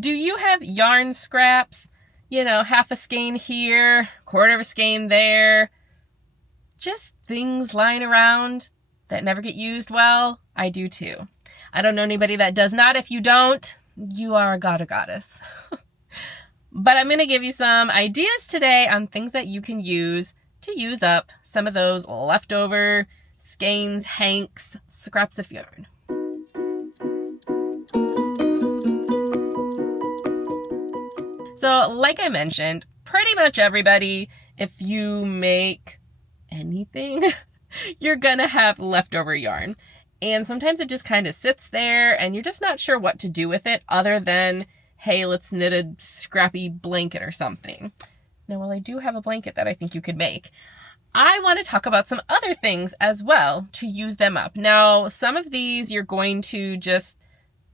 Do you have yarn scraps? You know, half a skein here, quarter of a skein there. Just things lying around that never get used well? I do too. I don't know anybody that does not. If you don't, you are a god or goddess. But I'm going to give you some ideas today on things that you can use to use up some of those leftover skeins, hanks, scraps of yarn. So like I mentioned, pretty much everybody, if you make anything, you're gonna have leftover yarn. And sometimes it just kind of sits there and you're just not sure what to do with it other than, hey, let's knit a scrappy blanket or something. Now, while I do have a blanket that I think you could make, I want to talk about some other things as well to use them up. Now, some of these you're going to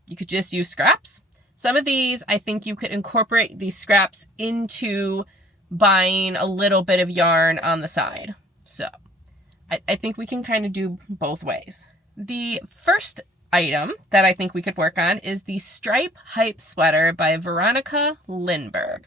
you could just use scraps. Some of these, I think you could incorporate these scraps into buying a little bit of yarn on the side. So I think we can kind of do both ways. The first item that I think we could work on is the Stripe Hype Sweater by Veronica Lindberg.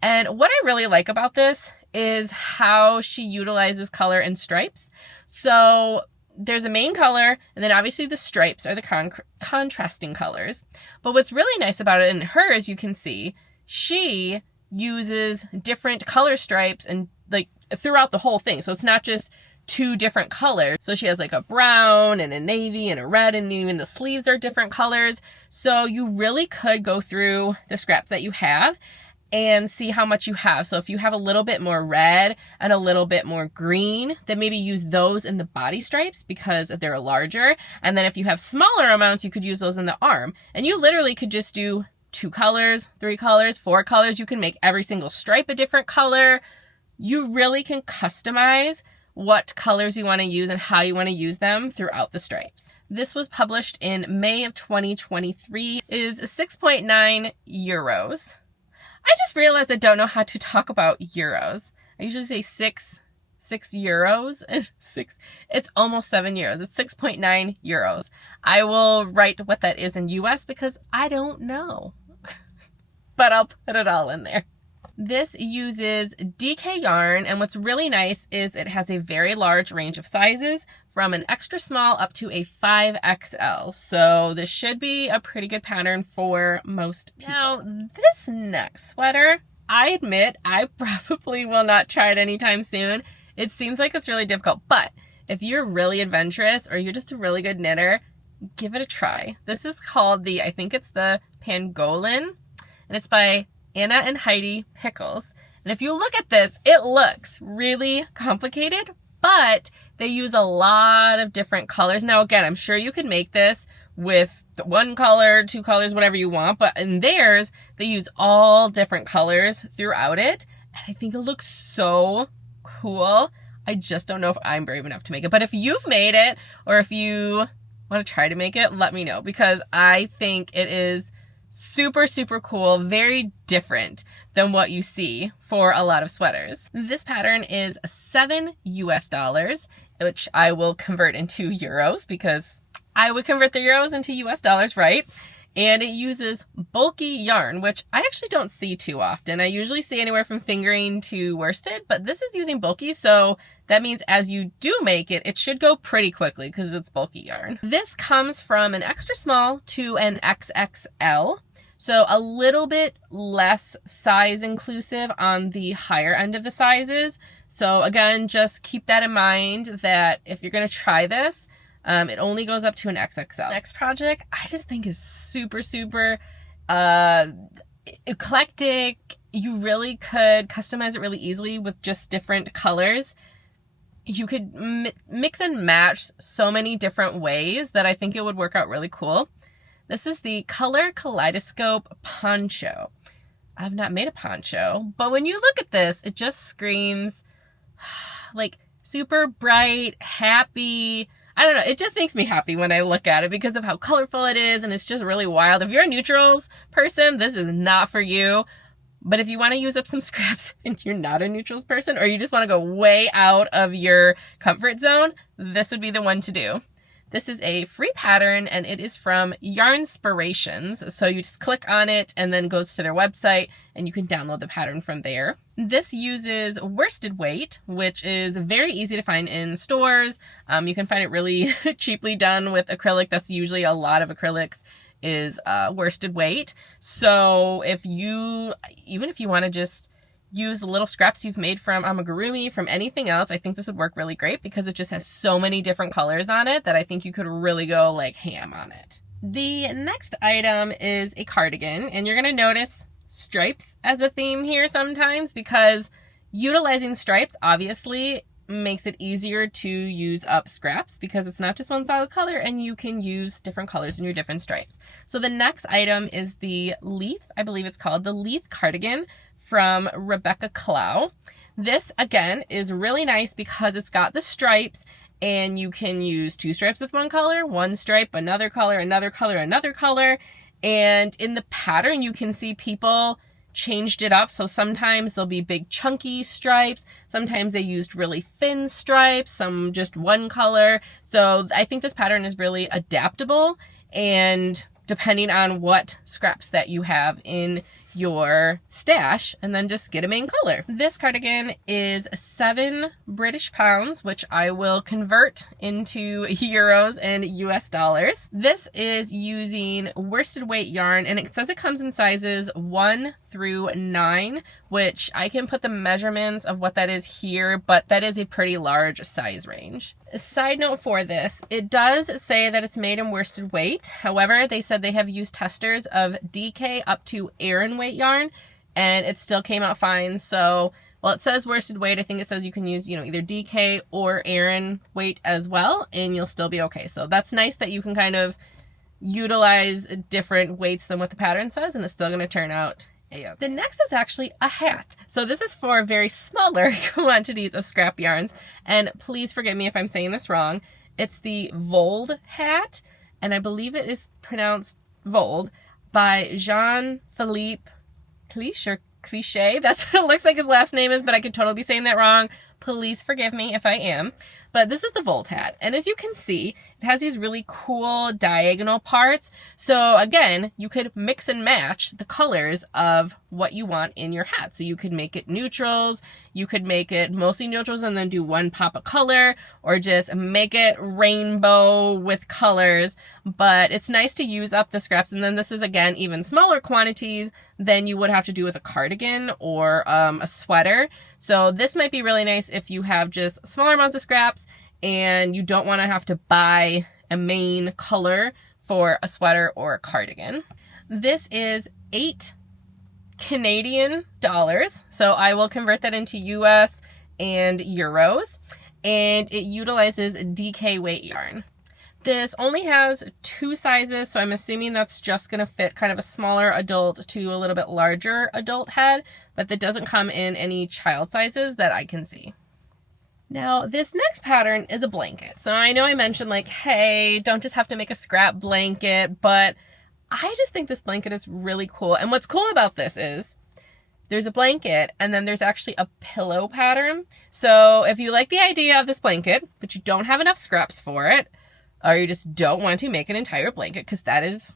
And what I really like about this is how she utilizes color and stripes. So there's a main color, and then obviously the stripes are the contrasting colors. But what's really nice about it in her, as you can see, she uses different color stripes and like throughout the whole thing. So it's not just two different colors. So she has like a brown and a navy and a red, and even the sleeves are different colors. So you really could go through the scraps that you have and see how much you have. So if you have a little bit more red and a little bit more green, then maybe use those in the body stripes because they're larger. And then if you have smaller amounts, you could use those in the arm. And you literally could just do 2 colors, 3 colors, 4 colors. You can make every single stripe a different color. You really can customize what colors you want to use and how you want to use them throughout the stripes. This was published in May of 2023. It is 6.9 euros. I just realized I don't know how to talk about euros. I usually say 6 euros. It's almost 7 euros. It's 6.9 euros. I will write what that is in US because I don't know. But I'll put it all in there. This uses DK yarn, and what's really nice is it has a very large range of sizes from an extra small up to a 5XL. So this should be a pretty good pattern for most people. Now, this next sweater, I admit I probably will not try it anytime soon. It seems like it's really difficult, but if you're really adventurous or you're just a really good knitter, give it a try. This is called I think it's the Pangolin, and it's by Anna and Heidi Pickles. And if you look at this, it looks really complicated, but they use a lot of different colors. Now, again, I'm sure you could make this with 1 color, 2 colors, whatever you want, but in theirs, they use all different colors throughout it. And I think it looks so cool. I just don't know if I'm brave enough to make it. But if you've made it, or if you want to try to make it, let me know, because I think it is super, super cool, very different than what you see for a lot of sweaters. This pattern is $7 US, which I will convert into euros because I would convert the euros into US dollars, right? And it uses bulky yarn, which I actually don't see too often. I usually see anywhere from fingering to worsted, but this is using bulky, so that means as you do make it, it should go pretty quickly because it's bulky yarn. This comes from an extra small to an XXL, so a little bit less size inclusive on the higher end of the sizes. So again, just keep that in mind that if you're going to try this, it only goes up to an XXL. Next project, I just think is super, super eclectic. You really could customize it really easily with just different colors. You could mix and match so many different ways that I think it would work out really cool. This is the Color Kaleidoscope Poncho. I've not made a poncho, but when you look at this, it just screams like super bright, happy. I don't know, it just makes me happy when I look at it because of how colorful it is, and it's just really wild. If you're a neutrals person, this is not for you. But if you want to use up some scraps and you're not a neutrals person, or you just want to go way out of your comfort zone, this would be the one to do. This is a free pattern and it is from Yarnspirations. So you just click on it and then goes to their website and you can download the pattern from there. This uses worsted weight, which is very easy to find in stores. You can find it really cheaply done with acrylic. That's usually a lot of acrylics is worsted weight. So even if you want to just use the little scraps you've made from amigurumi, from anything else, I think this would work really great because it just has so many different colors on it that I think you could really go like ham on it. The next item is a cardigan, and you're going to notice stripes as a theme here sometimes because utilizing stripes obviously makes it easier to use up scraps because it's not just one solid color and you can use different colors in your different stripes. So the next item is the Leith, I believe it's called the Leith Cardigan from Rebecca Clow. This again is really nice because it's got the stripes and you can use 2 stripes with one color, 1 stripe, another color, another color, another color. And in the pattern you can see people changed it up. So sometimes there'll be big chunky stripes. Sometimes they used really thin stripes, some just one color. So I think this pattern is really adaptable and depending on what scraps that you have in your stash, and then just get a main color. This cardigan is 7 British pounds, which I will convert into euros and US dollars. This is using worsted weight yarn, and it says it comes in sizes 1 through 9, which I can put the measurements of what that is here, but that is a pretty large size range. A side note for this, it does say that it's made in worsted weight. However, they said they have used testers of DK up to Aran weight yarn, and it still came out fine. So while it says worsted weight, I think it says you can use, either DK or Aran weight as well, and you'll still be okay. So that's nice that you can kind of utilize different weights than what the pattern says, and it's still going to turn out A-okay. The next is actually a hat. So this is for very smaller quantities of scrap yarns, and please forgive me if I'm saying this wrong. It's the Vold Hat, and I believe it is pronounced Vold, by Jean-Philippe Cliché. That's what it looks like his last name is, but I could totally be saying that wrong. Please forgive me if I am. But this is the Vold Hat, and as you can see, it has these really cool diagonal parts. So again, you could mix and match the colors of what you want in your hat. So you could make it neutrals, you could make it mostly neutrals and then do one pop of color, or just make it rainbow with colors. But it's nice to use up the scraps, and then this is again even smaller quantities than you would have to do with a cardigan or a sweater. So this might be really nice if you have just smaller amounts of scraps and you don't want to have to buy a main color for a sweater or a cardigan. This is 8 Canadian dollars, so I will convert that into US and euros, and it utilizes DK weight yarn. This only has 2 sizes, so I'm assuming that's just going to fit kind of a smaller adult to a little bit larger adult head, but that doesn't come in any child sizes that I can see. Now, this next pattern is a blanket. So I know I mentioned like, hey, don't just have to make a scrap blanket, but I just think this blanket is really cool. And what's cool about this is there's a blanket and then there's actually a pillow pattern. So if you like the idea of this blanket, but you don't have enough scraps for it, or you just don't want to make an entire blanket because that is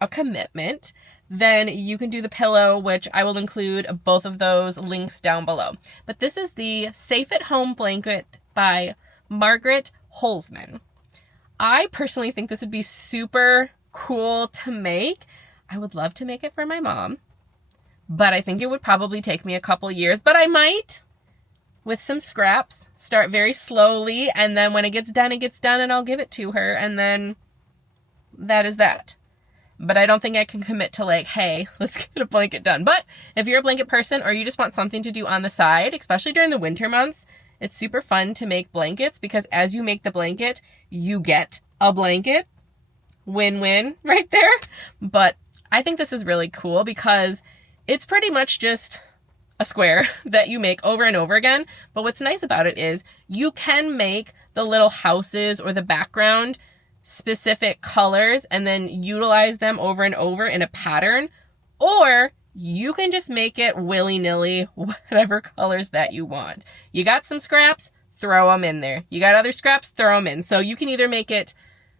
a commitment, then you can do the pillow, which I will include both of those links down below. But this is the Safe at Home blanket by Margaret Holzman. I personally think this would be super cool to make. I would love to make it for my mom, but I think it would probably take me a couple years, but I might, with some scraps, start very slowly, and then when it gets done, and I'll give it to her, and then that is that. But I don't think I can commit to like, hey, let's get a blanket done. But if you're a blanket person or you just want something to do on the side, especially during the winter months, it's super fun to make blankets because as you make the blanket, you get a blanket. Win-win right there. But I think this is really cool because it's pretty much just a square that you make over and over again. But what's nice about it is you can make the little houses or the background specific colors and then utilize them over and over in a pattern, or you can just make it willy-nilly, whatever colors that you want. You got some scraps, throw them in there. You got other scraps, throw them in. So you can either make it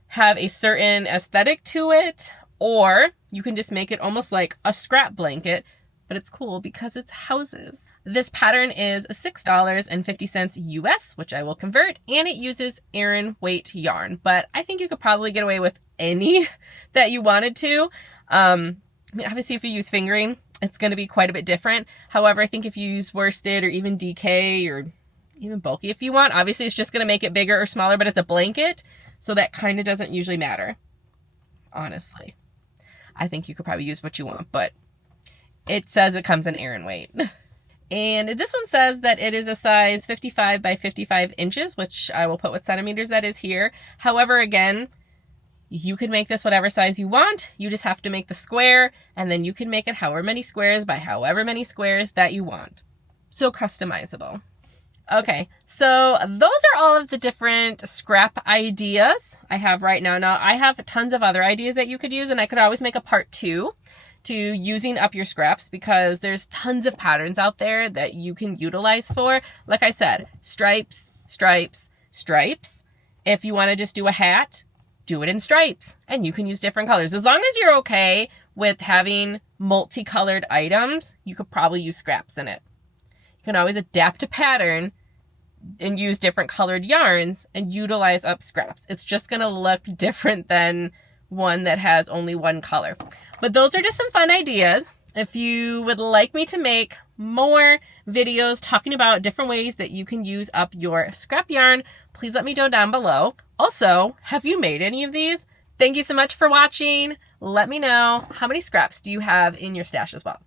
have a certain aesthetic to it, or you can just make it almost like a scrap blanket, but it's cool because it's houses. This pattern is $6.50 US, which I will convert, and it uses Aran weight yarn, but I think you could probably get away with any that you wanted to. I mean, obviously if you use fingering, it's going to be quite a bit different. However, I think if you use worsted or even DK or even bulky if you want, obviously it's just going to make it bigger or smaller, but it's a blanket, so that kind of doesn't usually matter. Honestly, I think you could probably use what you want, but it says it comes in Aran weight. And this one says that it is a size 55 by 55 inches, which I will put what centimeters that is here. However, again, you can make this whatever size you want. You just have to make the square, and then you can make it however many squares by however many squares that you want. So customizable. Okay, so those are all of the different scrap ideas I have right now. Now, I have tons of other ideas that you could use, and I could always make a part 2 to using up your scraps, because there's tons of patterns out there that you can utilize for. Like I said, stripes, stripes, stripes. If you want to just do a hat, do it in stripes, and you can use different colors. As long as you're okay with having multicolored items, you could probably use scraps in it. You can always adapt a pattern and use different colored yarns and utilize up scraps. It's just going to look different than one that has only one color. But those are just some fun ideas. If you would like me to make more videos talking about different ways that you can use up your scrap yarn, please let me know down below. Also, have you made any of these? Thank you so much for watching. Let me know, how many scraps do you have in your stash as well?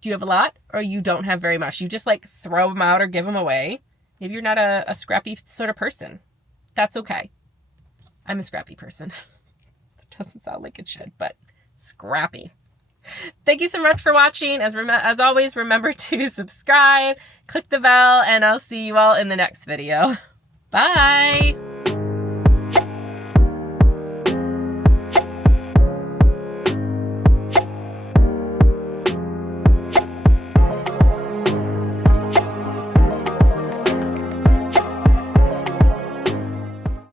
Do you have a lot, or you don't have very much? You just like throw them out or give them away? Maybe you're not a scrappy sort of person. That's okay. I'm a scrappy person. That doesn't sound like it should, but scrappy. Thank you so much for watching. As always, remember to subscribe, click the bell, and I'll see you all in the next video. Bye!